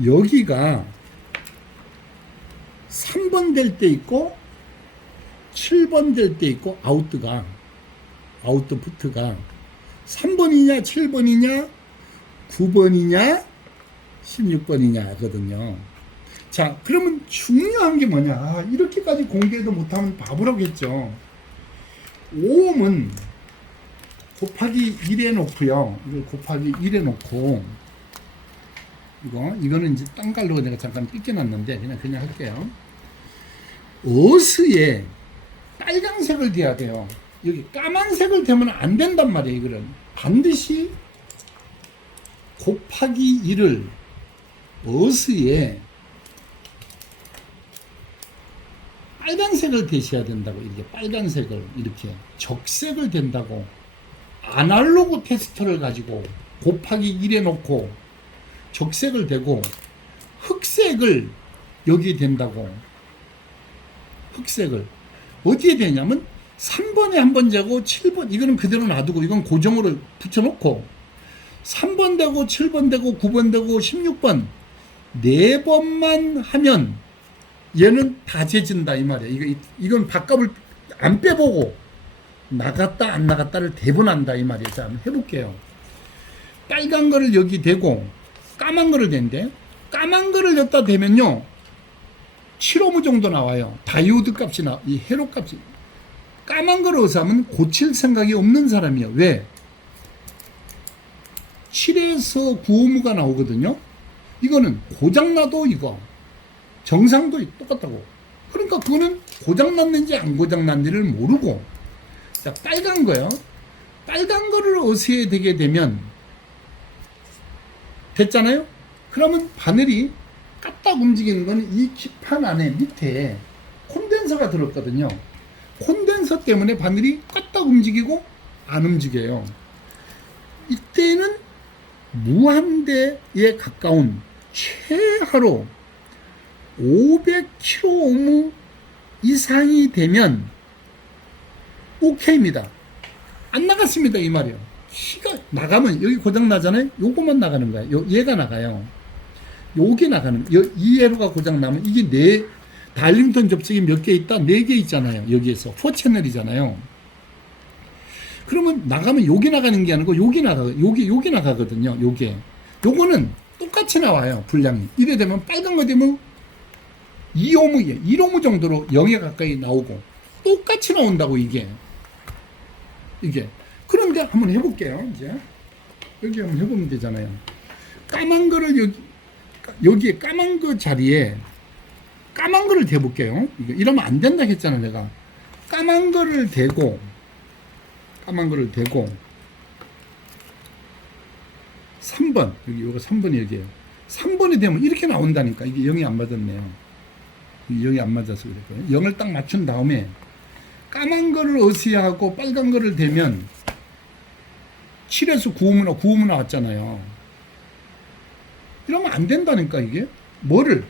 여기가 3번 될 때 있고 7번 될 때 있고 아웃풋가 3번이냐 7번이냐 9번이냐 16번이냐 거든요. 자, 그러면 중요한 게 뭐냐? 이렇게까지 공개도 못하면 바보라겠죠. 5옴은 곱하기 1해 놓고요. 이걸 곱하기 1해 놓고 이거는 이제 딴 갈로 내가 잠깐 삐껴놨는데 그냥 할게요. 어스에 빨간색을 대야 돼요. 여기 까만색을 대면 안 된단 말이에요. 이거는 반드시 곱하기 1을 어스에 빨간색을 대셔야 된다고. 이렇게 빨간색을 이렇게 적색을 댄다고. 아날로그 테스터를 가지고 곱하기 1해 놓고 적색을 대고 흑색을 여기에 댄다고. 흑색을 어디에 대냐면 3번에 한 번 재고 7번 이거는 그대로 놔두고 이건 고정으로 붙여놓고 3번 되고 7번 되고 9번 되고 16번 4번만 하면 얘는 다 재진다 이 말이야. 이건 밥값을 안 빼보고 나갔다 안 나갔다를 대분한다 이 말이야. 자, 한번 해볼게요. 빨간 거를 여기 대고 까만 거를 댄대. 까만 거를 여기다 대면요 7오hm 정도 나와요. 다이오드 값이 이 회로 값이. 까만 거를 어디서 하면 고칠 생각이 없는 사람이에요. 왜? 7에서 9ohm가 나오거든요. 이거는 고장나도 이거 정상도 똑같다고. 그러니까 그거는 고장났는지 안 고장났는지를 모르고. 자, 빨간 거요. 빨간 거를 어디에 대게 되면 됐잖아요. 그러면 바늘이 까딱 움직이는 거는 이 기판 안에 밑에 콘덴서가 들었거든요. 콘덴서 때문에 바늘이 까딱 움직이고 안 움직여요. 이때는 무한대에 가까운 최하로 500kΩ 이상이 되면 오케이입니다. 안 나갔습니다 이 말이에요. 키가 나가면 여기 고장 나잖아요. 요거만 나가는 거예요. 얘가 나가요. 요게 나가는 이 회로가 고장 나면 이게 달링턴 접촉이 몇 개 있다? 4개 있잖아요. 여기에서 4채널이잖아요. 그러면 나가면 요게 나가는 게 아니고 요게 나가거든요. 요거는 똑같이 나와요. 분량이. 이래 되면 빨간 거 되면 2오hm, 1오hm 정도로 0에 가까이 나오고 똑같이 나온다고 이게. 그런데 한번 해볼게요. 이제 여기 한번 해보면 되잖아요. 까만 거를 여기에 까만 거 자리에 까만 거를 대볼게요. 이러면 안 된다 했잖아 내가. 까만 거를 대고 3번 요거 3번이 여기에요. 3번이 되면 이렇게 나온다니까. 이게 0이 안 맞았네요. 0이 안 맞아서 그랬거든요. 0을 딱 맞춘 다음에 까만 거를 어시하고 빨간 거를 대면 7에서 9오hm 나왔잖아요. 이러면 안 된다니까 이게. 뭐를?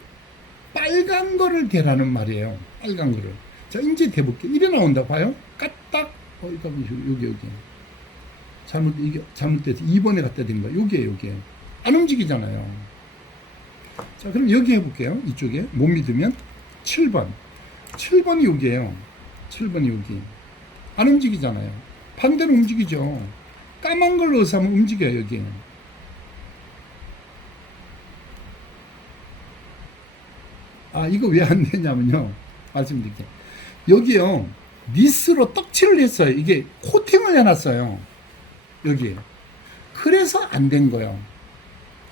빨간 거를 대라는 말이에요. 빨간 거를. 자, 이제 대볼게요. 이래 나온다 봐요. 까딱. 여기. 잘못돼서 2번에 갖다 댄 거야. 여기에. 안 움직이잖아요. 자, 그럼 여기 해볼게요. 이쪽에. 못 믿으면 7번이 여기에요. 7번이 여기. 안 움직이잖아요. 반대로 움직이죠. 까만 걸 넣어서 하면 움직여요, 여기. 이거 왜 안 되냐면요. 말씀드릴게요. 여기요. 니스로 떡칠을 했어요. 이게 코팅을 해놨어요. 여기. 그래서 안 된 거예요.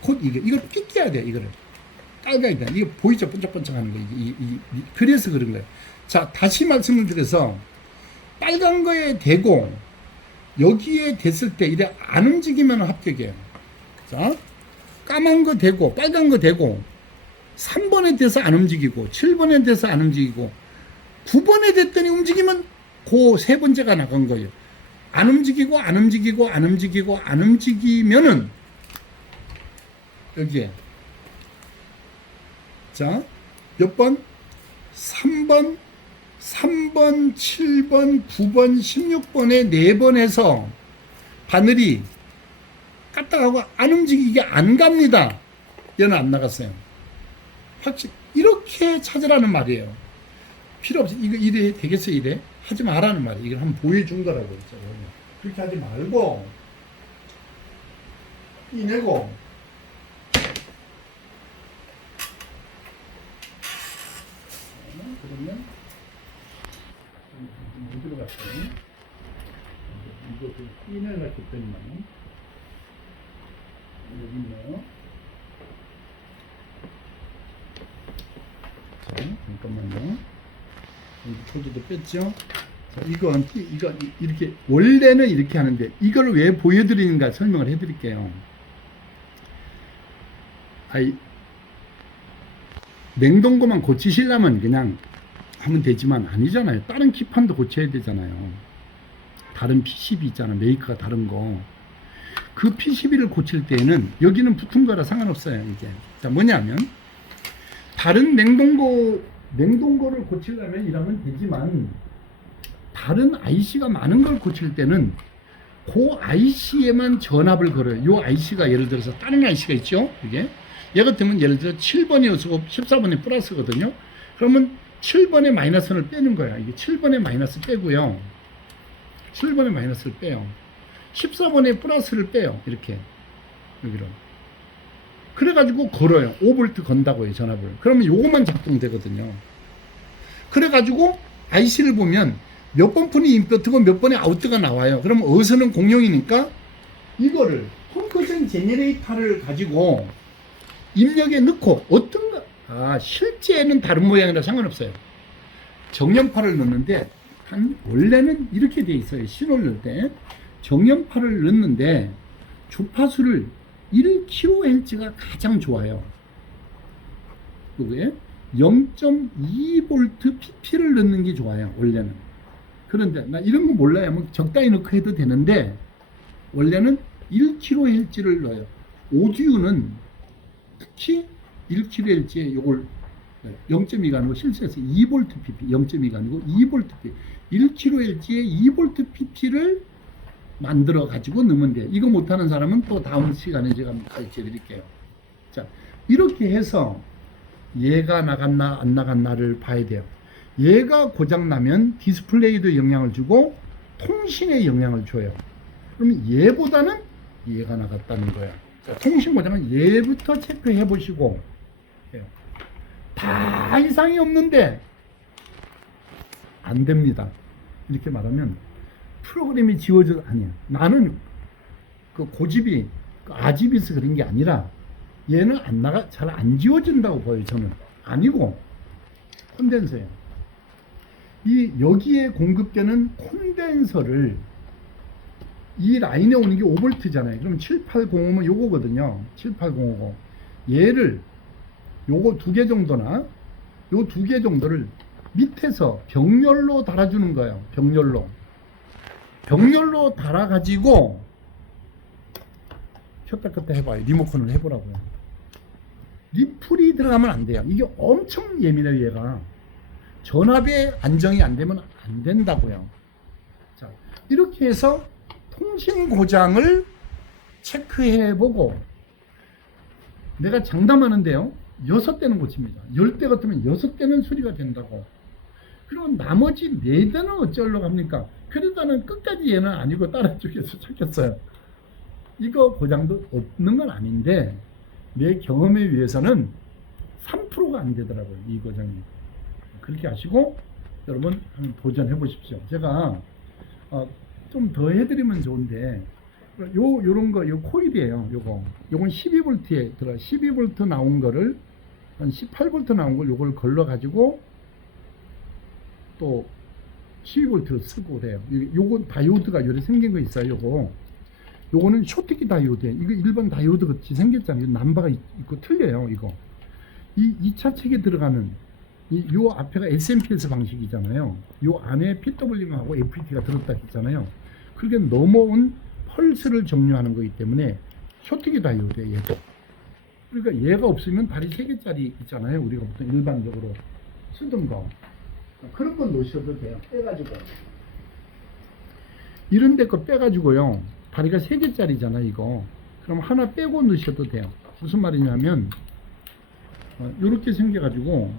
이걸 삐껴야 돼, 이거를. 깔아야 돼. 이거 보이죠? 번쩍번쩍 하는 거. 그래서 그런 거예요. 자, 다시 말씀을 드려서, 빨간 거에 대고, 여기에 됐을 때, 이래 안 움직이면 합격이에요. 자, 까만 거 대고, 빨간 거 대고, 3번에 대서 안 움직이고, 7번에 대서 안 움직이고, 9번에 됐더니 움직이면, 그 세 번째가 나간 거예요. 안 움직이면은, 여기에. 자, 몇 번? 3번, 3번, 7번, 9번, 16번에 4번 해서 바늘이 까딱하고 안 움직이게 안 갑니다. 얘는 안 나갔어요. 확실히 이렇게 찾으라는 말이에요. 필요 없이 이거 이래 되겠어 이래 하지 말라는 말이에요. 이걸 한번 보여준 거라고 했죠. 그렇게 하지 말고 이내고 그러면 어디로 갔어요? 이거 이내가 줬더니만 여기 있네요. 자, 잠깐만요. 포즈도 뺐죠. 자, 이거 이렇게 원래는 이렇게 하는데 이걸 왜 보여드리는가 설명을 해드릴게요. 냉동고만 고치시려면 그냥 하면 되지만 아니잖아요. 다른 기판도 고쳐야 되잖아요. 다른 PCB 있잖아. 메이커가 다른 거. 그 PCB를 고칠 때는 여기는 붙은 거라 상관없어요. 이게. 자, 뭐냐면 다른 냉동고를 고치려면 이러면 되지만 다른 IC가 많은 걸 고칠 때는 그 IC에만 전압을 걸어요. 요 IC가 예를 들어서 다른 IC가 있죠. 이게 얘 같으면 예를 들어 7번이어서 14번에 플러스거든요. 그러면 7번의 마이너스를 빼는 거야. 이게 7번의 마이너스 빼고요. 7번의 마이너스를 빼요. 14번의 플러스를 빼요. 이렇게 여기로. 그래가지고 걸어요. 5V 건다고요. 전압을. 그러면 요것만 작동되거든요. 그래가지고 IC를 보면 몇 번 푼이 인풋이고 몇 번의 아웃가 나와요. 그럼 어선은 공용이니까 이거를 펑크션 제너레이터를 가지고 입력에 넣고 어떤가 실제는 다른 모양이라 상관없어요. 정연파를 넣는데 원래는 이렇게 돼 있어요. 신호를 넣을 때 정연파를 넣는데 주파수를 1kHz가 가장 좋아요. 그게 0.2V pp를 넣는 게 좋아요. 원래는. 그런데 나 이런 거 몰라요. 뭐 적당히 넣고 해도 되는데 원래는 1kHz를 넣어요. 오디오는 특히 1kHz에 요걸 0.2가 아니고 실수해서 2V pp 0.2가 아니고 2V pp 1kHz에 2V pp를 만들어 가지고 넣으면 돼요. 이거 못하는 사람은 또 다음 시간에 제가 가르쳐 드릴게요. 자, 이렇게 해서 얘가 나갔나 안 나갔나를 봐야 돼요. 얘가 고장나면 디스플레이도 영향을 주고 통신에 영향을 줘요. 그러면 얘보다는 얘가 나갔다는 거야. 자, 통신 고장은 얘부터 체크해 보시고 다 이상이 없는데 안 됩니다. 이렇게 말하면 프로그램이 지워져 아니야. 나는 그 고집이 아집이 있어 그런 게 아니라 얘는 안 나가 잘 안 지워진다고 보여요. 저는 아니고 콘덴서예요. 이 여기에 공급되는 콘덴서를 이 라인에 오는 게 5V잖아요. 그럼 7805면 요거거든요. 78050. 얘를 요거 2개 정도나 요 2개 정도를 밑에서 병렬로 달아주는 거예요. 병렬로 달아가지고 켰다 켰다 해봐요. 리모컨을 해보라고요. 리플이 들어가면 안 돼요. 이게 엄청 예민해요. 얘가 전압에 안정이 안 되면 안 된다고요. 자, 이렇게 해서 통신 고장을 체크해보고 내가 장담하는데요. 6대는 고칩니다. 10대 같으면 6대는 수리가 된다고. 그리고 나머지 4대는 어쩌려고 합니까? 그러다는 끝까지 얘는 아니고 다른 쪽에서 찾겠어요. 이거 고장도 없는 건 아닌데 내 경험에 의해서는 3%가 안 되더라고요. 이 고장이. 그렇게 하시고 여러분 한번 도전해 보십시오. 제가 좀 더 해드리면 좋은데 요런 거 요 코일이에요. 요건 12V에 들어 12V 나온 거를 한 18V 나온 걸 요걸 걸러 가지고 또 12V 쓰고 그래요. 요건 다이오드가 요래 생긴 거 있어요. 요거는 쇼트키 다이오드. 이거 일반 다이오드 같이 생겼잖아요. 남바가 있고 틀려요. 이거. 이 2차 책에 들어가는 요 앞에가 SMPS 방식이잖아요. 요 안에 PWM하고 FET가 들었다 했잖아요. 그게 넘어온 펄스를 정류하는 거기 때문에 쇼트키 다이오드예요. 얘도. 그러니까 얘가 없으면 다리 3개짜리 있잖아요. 우리가 보통 일반적으로 쓰던 거. 그런 건 넣으셔도 돼요. 빼가지고. 이런 데 거 빼가지고요. 다리가 3개짜리잖아, 이거. 그럼 하나 빼고 넣으셔도 돼요. 무슨 말이냐면, 이렇게 생겨가지고,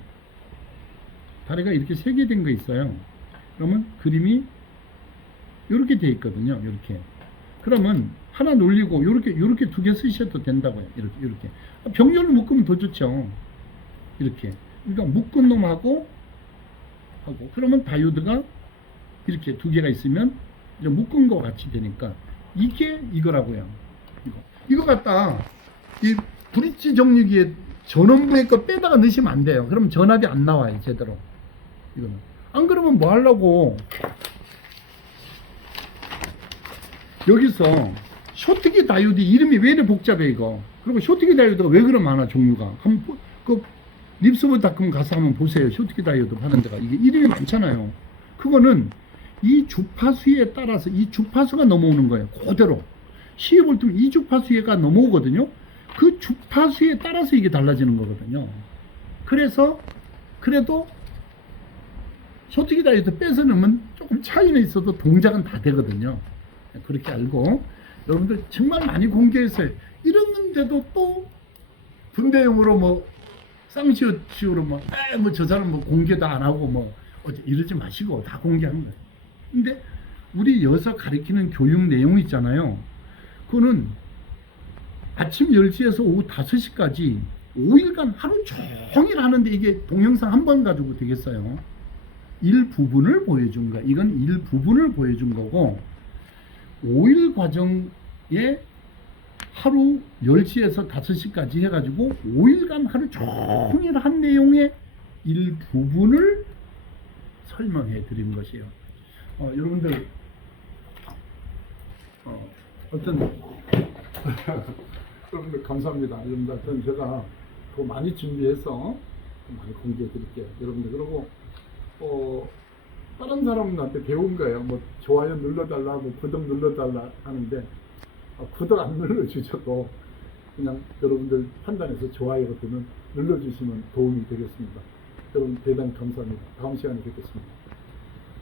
다리가 이렇게 3개 된 거 있어요. 그러면 그림이 이렇게 돼 있거든요. 이렇게. 그러면 하나 놀리고, 이렇게 2개 쓰셔도 된다고요. 이렇게. 병렬을 묶으면 더 좋죠. 이렇게. 그러니까 묶은 놈하고, 그러면 다이오드가 이렇게 2개가 있으면, 이제 묶은 거 같이 되니까 이게 이거라고요. 이거 갖다 이 브릿지 정리기에 전원부의 거 빼다가 넣으시면 안 돼요. 그러면 전압이 안 나와요 제대로. 이거는 안 그러면 뭐 하려고 여기서 쇼트기 다이오드 이름이 왜 이렇게 복잡해 이거. 그리고 쇼트기 다이오드가 왜 그럼 많아 종류가. 한번 그 립스보닷컴 가서 한번 보세요. 쇼트기 다이오드 파는 데가 이게 이름이 많잖아요. 그거는 이 주파수에 따라서 이 주파수가 넘어오는 거예요. 그대로. 12V 이 주파수가 넘어오거든요. 그 주파수에 따라서 이게 달라지는 거거든요. 그래서 그래도 쇼트기 다이오드 빼서 넣으면 조금 차이는 있어도 동작은 다 되거든요. 그렇게 알고 여러분들 정말 많이 공개했어요. 이랬는데도 또 분대용으로 뭐 쌍시옷식으로 뭐 저 사람 뭐 공개도 안 하고 뭐 이러지 마시고 다 공개하는 거예요. 근데 우리 여기서 가르치는 교육 내용 있잖아요. 그거는 아침 10시에서 오후 5시까지 5일간 하루 종일 하는데 이게 동영상 한 번 가지고 되겠어요. 일부분을 보여준 거야. 이건 일부분을 보여준 거고 5일 과정에 하루 10시에서 5시까지 해가지고 5일간 하루 종일 한 내용의 일부분을 설명해 드린 것이에요. 여러분들 여러분들 감사합니다. 여러분들 하여튼 제가 더 많이 준비해서 많이 공개해 드릴게요. 여러분들 그리고 다른 사람한테 배운 거예요. 뭐 좋아요 눌러달라, 뭐 구독 눌러달라 하는데 구독 안 눌러주셔도 그냥 여러분들 판단해서 좋아요 버튼을 눌러주시면 도움이 되겠습니다. 여러분 대단히 감사합니다. 다음 시간에 뵙겠습니다.